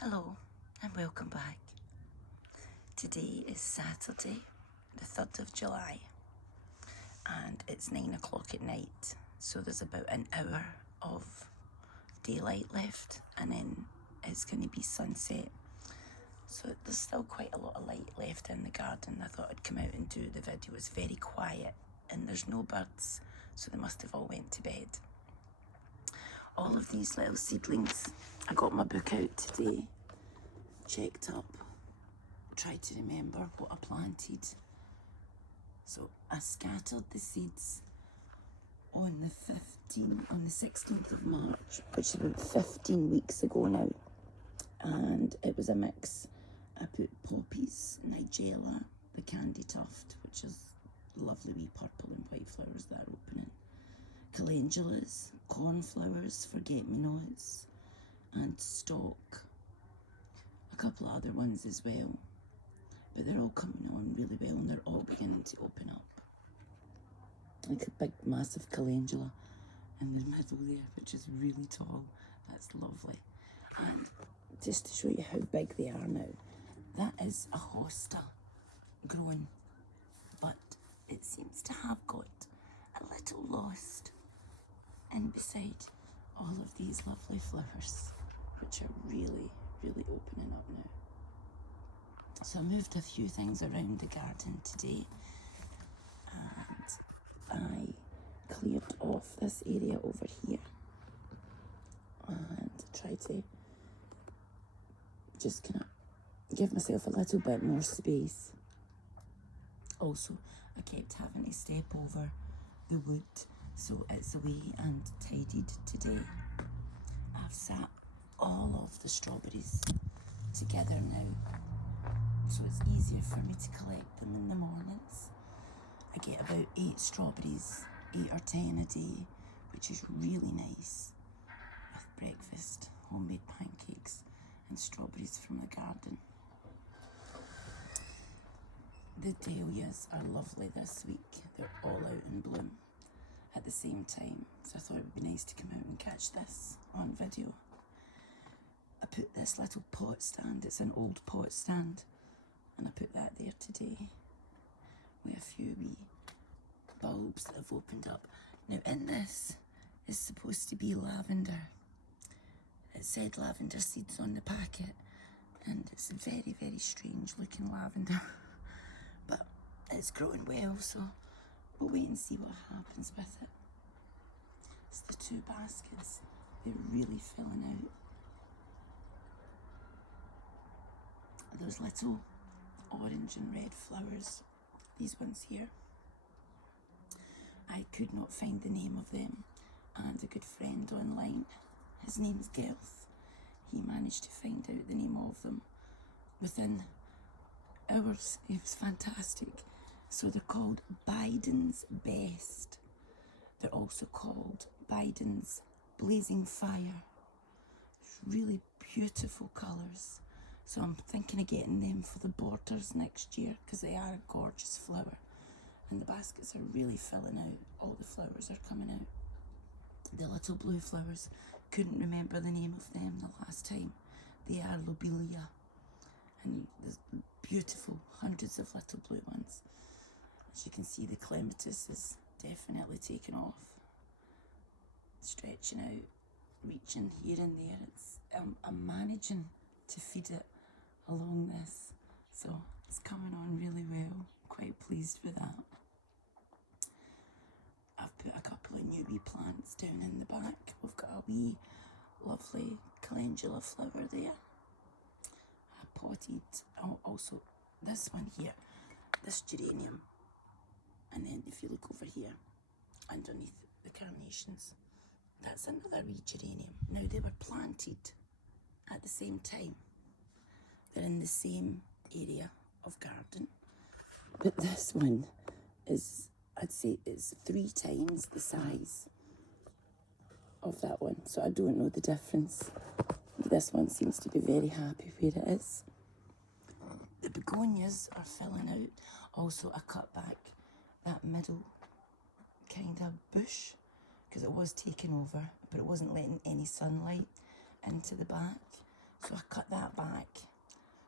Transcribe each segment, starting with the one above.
Hello and welcome back. Today is Saturday, the 3rd of July, and it's 9 o'clock at night, so there's about an hour of daylight left, and then it's going to be sunset. So there's still quite a lot of light left in the garden. I thought I'd come out and do the video. It's very quiet and there's no birds, so they must have all went to bed. All of these little seedlings, I got my book out today, checked up, tried to remember what I planted. So I scattered the seeds on the 16th of March, which is about 15 weeks ago now. And it was a mix. I put poppies, nigella, the candy tuft, which is lovely wee purple and white flowers that are opening, calendulas, cornflowers, forget-me-nots, and stock. A couple of other ones as well, but they're all coming on really well and they're all beginning to open up. Like a big massive calendula in the middle there, which is really tall. That's lovely. And just to show you how big they are now, that is a hosta growing, but it seems to have got a little lost in beside all of these lovely flowers, which are really, really opening up now. So I moved a few things around the garden today, and I cleared off this area over here and tried to just kind of give myself a little bit more space. Also, I kept having to step over the wood, so it's away and tidied today. I've sat all of the strawberries together now, so it's easier for me to collect them in the mornings. I get about 8 strawberries, 8 or 10 a day, which is really nice with breakfast, homemade pancakes and strawberries from the garden. The dahlias are lovely this week. They're all out in bloom at the same time, so I thought it would be nice to come out and catch this on video. I put this little pot stand, it's an old pot stand, and I put that there today with a few wee bulbs that have opened up. Now in this is supposed to be lavender. It said lavender seeds on the packet, and it's very, very strange looking lavender. But it's growing well, so we'll wait and see what happens with it. It's the 2 baskets. They're really filling out. Those little orange and red flowers, these ones here. I could not find the name of them, and a good friend online, his name's Gelth, he managed to find out the name of them within hours. It was fantastic. So they're called Biden's Best. They're also called Biden's Blazing Fire. It's really beautiful colours. So I'm thinking of getting them for the borders next year, because they are a gorgeous flower. And the baskets are really filling out. All the flowers are coming out. The little blue flowers, couldn't remember the name of them the last time. They are lobelia. And there's beautiful, hundreds of little blue ones. As you can see, the clematis is definitely taken off. Stretching out, reaching here and there. I'm managing to feed it along this, so it's coming on really well. Quite pleased with that. I've put a couple of newbie plants down in the back. We've got a wee lovely calendula flower there. I potted also this one here, this geranium, and then if you look over here underneath the carnations, that's another wee geranium. Now they were planted at the same time. They're in the same area of garden, but this one is, I'd say it's 3 times the size of that one, so I don't know the difference. This one seems to be very happy where it is. The begonias are filling out. Also, I cut back that middle kind of bush because it was taken over, but it wasn't letting any sunlight into the back. So I cut that back.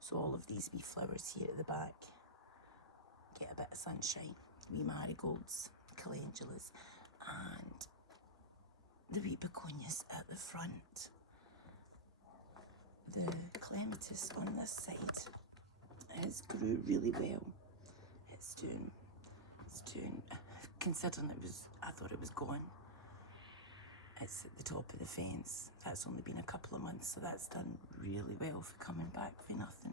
So all of these wee flowers here at the back get a bit of sunshine. Wee marigolds, calendulas, and the wee begonias at the front. The clematis on this side has grew really well. It's doing, considering I thought it was gone. It's at the top of the fence. That's only been a couple of months, so that's done really well for coming back for nothing.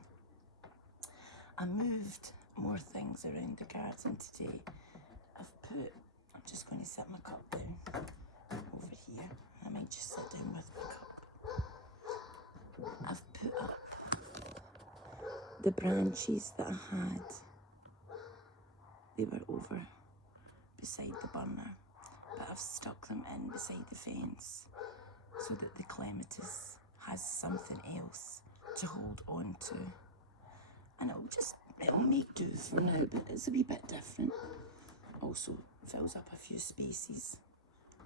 I moved more things around the garden today. I'm just going to set my cup down over here. I might just sit down with my cup. I've put up the branches that I had. They were over beside the burner, but I've stuck them in beside the fence so that the clematis has something else to hold on to. And it'll make do for now, but it's a wee bit different. Also fills up a few spaces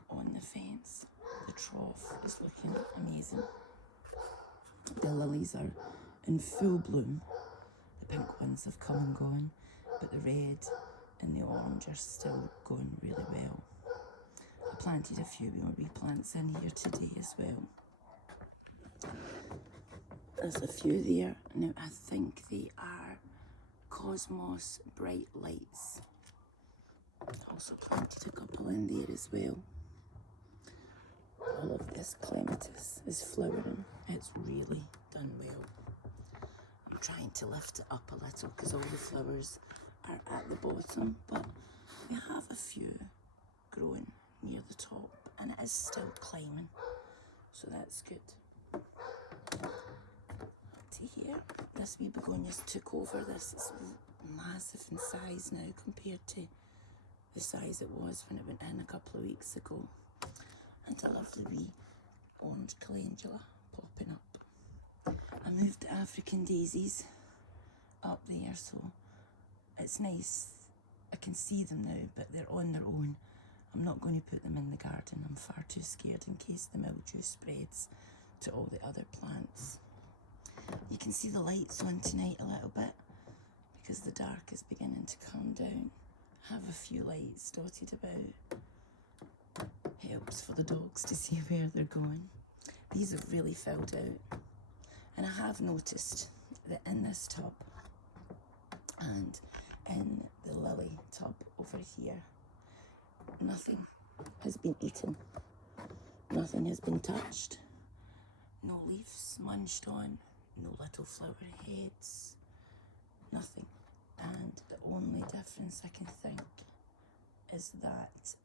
on the fence. The trough is looking amazing. The lilies are in full bloom. The pink ones have come and gone, but the red and the orange are still going really well. I planted a few Newbie plants in here today as well. There's a few there. Now I think they are Cosmos Bright Lights. Also planted a couple in there as well. All of this clematis is flowering. It's really done well. I'm trying to lift it up a little because all the flowers are at the bottom, but we have a few growing near the top and it is still climbing, so that's good. Up to here, this wee begonias took over. This is massive in size now compared to the size it was when it went in a couple of weeks ago. And a lovely wee orange calendula popping up. I moved the African daisies up there, so it's nice. I can see them now, but they're on their own. I'm not going to put them in the garden. I'm far too scared in case the mildew spreads to all the other plants. You can see the lights on tonight a little bit because the dark is beginning to come down. I have a few lights dotted about. Helps for the dogs to see where they're going. These have really filled out. And I have noticed that in this tub and in the lily tub over here, nothing has been eaten. Nothing has been touched. No leaves munched on. No little flower heads. Nothing. And the only difference I can think is that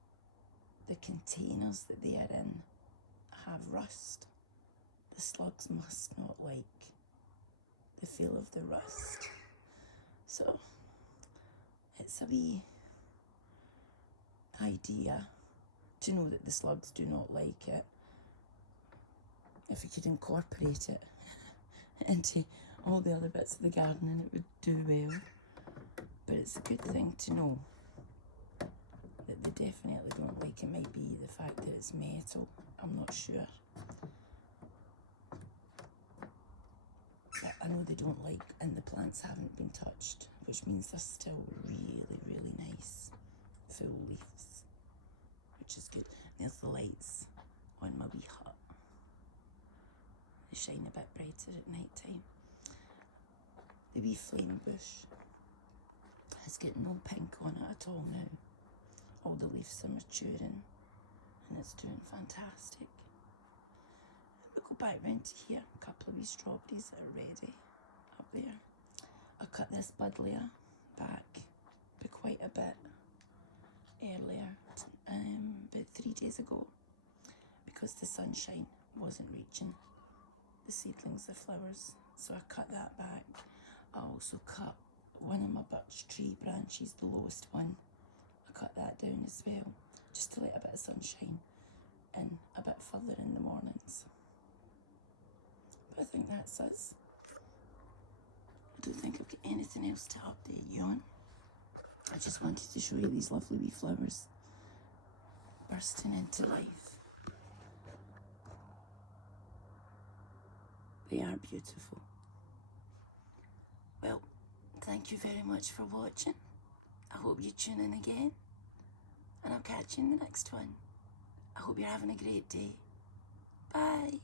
the containers that they are in have rust. The slugs must not like the feel of the rust. So it's a wee idea to know that the slugs do not like it. If we could incorporate it into all the other bits of the garden, it would do well. But it's a good thing to know that they definitely don't like. It might be the fact that it's metal, I'm not sure. But I know they don't like, and the plants haven't been touched, which means they're still really, really nice, full leaves, which is good. There's the lights on my wee hut. They shine a bit brighter at night time. The wee flame bush has got no pink on it at all now. All the leaves are maturing and it's doing fantastic. We'll go back round to here. A couple of wee strawberries that are ready up there. I cut this buddleia back by quite a bit earlier, about 3 days ago, because the sunshine wasn't reaching the seedlings, the flowers. So I cut that back. I also cut one of my birch tree branches, the lowest one. I cut that down as well, just to let a bit of sunshine in a bit further in the mornings. But I think that's us. I don't think I've got anything else to update you on. I just wanted to show you these lovely wee flowers bursting into life. They are beautiful. Well, thank you very much for watching. I hope you tune in again, and I'll catch you in the next one. I hope you're having a great day. Bye.